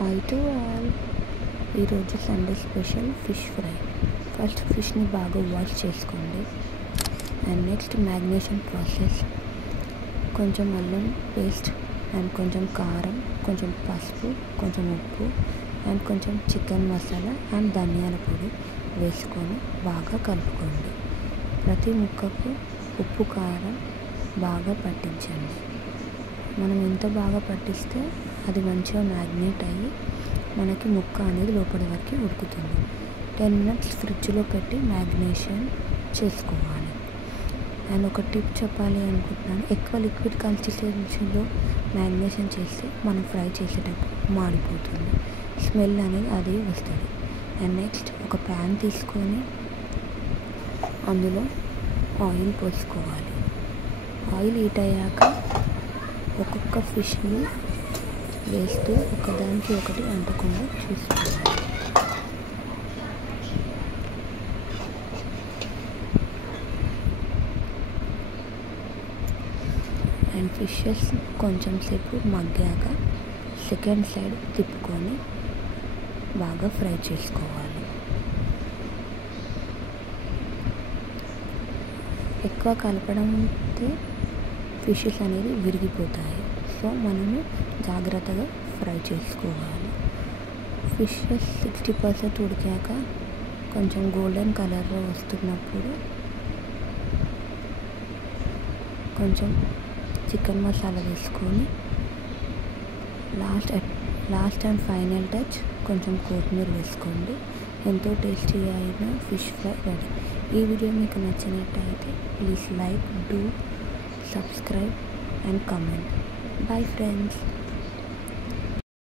Hi to all. ఈరోజు Sunday special fish fry. First ఫిష్ని బాగా వాష్ చేసుకోండి. And next marination process. కొంచెం అల్లం పేస్ట్ అండ్ కొంచెం కారం, కొంచెం పసుపు, కొంచెం ఉప్పు అండ్ కొంచెం చికెన్ మసాలా అండ్ ధనియాల పొడి వేసుకొని బాగా కలుపుకోండి. ప్రతి ముక్కకు ఉప్పు కారం బాగా పట్టించండి. మనం ఎంత బాగా పట్టిస్తే అది మంచిగా మ్యాగ్నేట్ అయ్యి మనకి ముక్క అనేది లోపలి వరకు ఉడుకుతుంది. 10 minutes ఫ్రిడ్జ్లో పెట్టి మ్యాగ్నేషన్ చేసుకోవాలి. అండ్ ఒక టిప్ చెప్పాలి అనుకుంటున్నాను, ఎక్కువ లిక్విడ్ కన్సిస్టెన్సీలో మ్యాగ్నేషన్ చేస్తే మనం ఫ్రై చేసేటప్పుడు మాడిపోతుంది, స్మెల్ అనేది అదే వస్తుంది. అండ్ నెక్స్ట్ ఒక ప్యాన్ తీసుకొని అందులో ఆయిల్ పోసుకోవాలి. ఆయిల్ హీట్ అయ్యాక ఒక్కొక్క ఫిష్ని వేస్తూ ఒకదానికి ఒకటి అంటకుండా చూసుకోవాలి. అండ్ ఫిషెస్ కొంచెం సేపు మగ్గాక సెకండ్ సైడ్ తిప్పుకొని బాగా ఫ్రై చేసుకోవాలి. ఎక్కువ కలపడం అయితే ఫిషెస్ అనేది విరిగిపోతాయి. సో మనము జాగ్రత్తగా ఫ్రై చేసుకోవాలి. ఫిషెస్ 60% ఉడికాక కొంచెం గోల్డెన్ కలర్లో వస్తున్నప్పుడు కొంచెం చికెన్ మసాలా వేసుకొని లాస్ట్ అండ్ ఫైనల్ టచ్ కొంచెం కొత్తిమీర వేసుకోండి. ఎంతో టేస్టీ అయిన ఫిష్ ఫ్రై రెడీ. ఈ వీడియో మీకు నచ్చినట్టయితే please like, do subscribe and comment. Bye friends.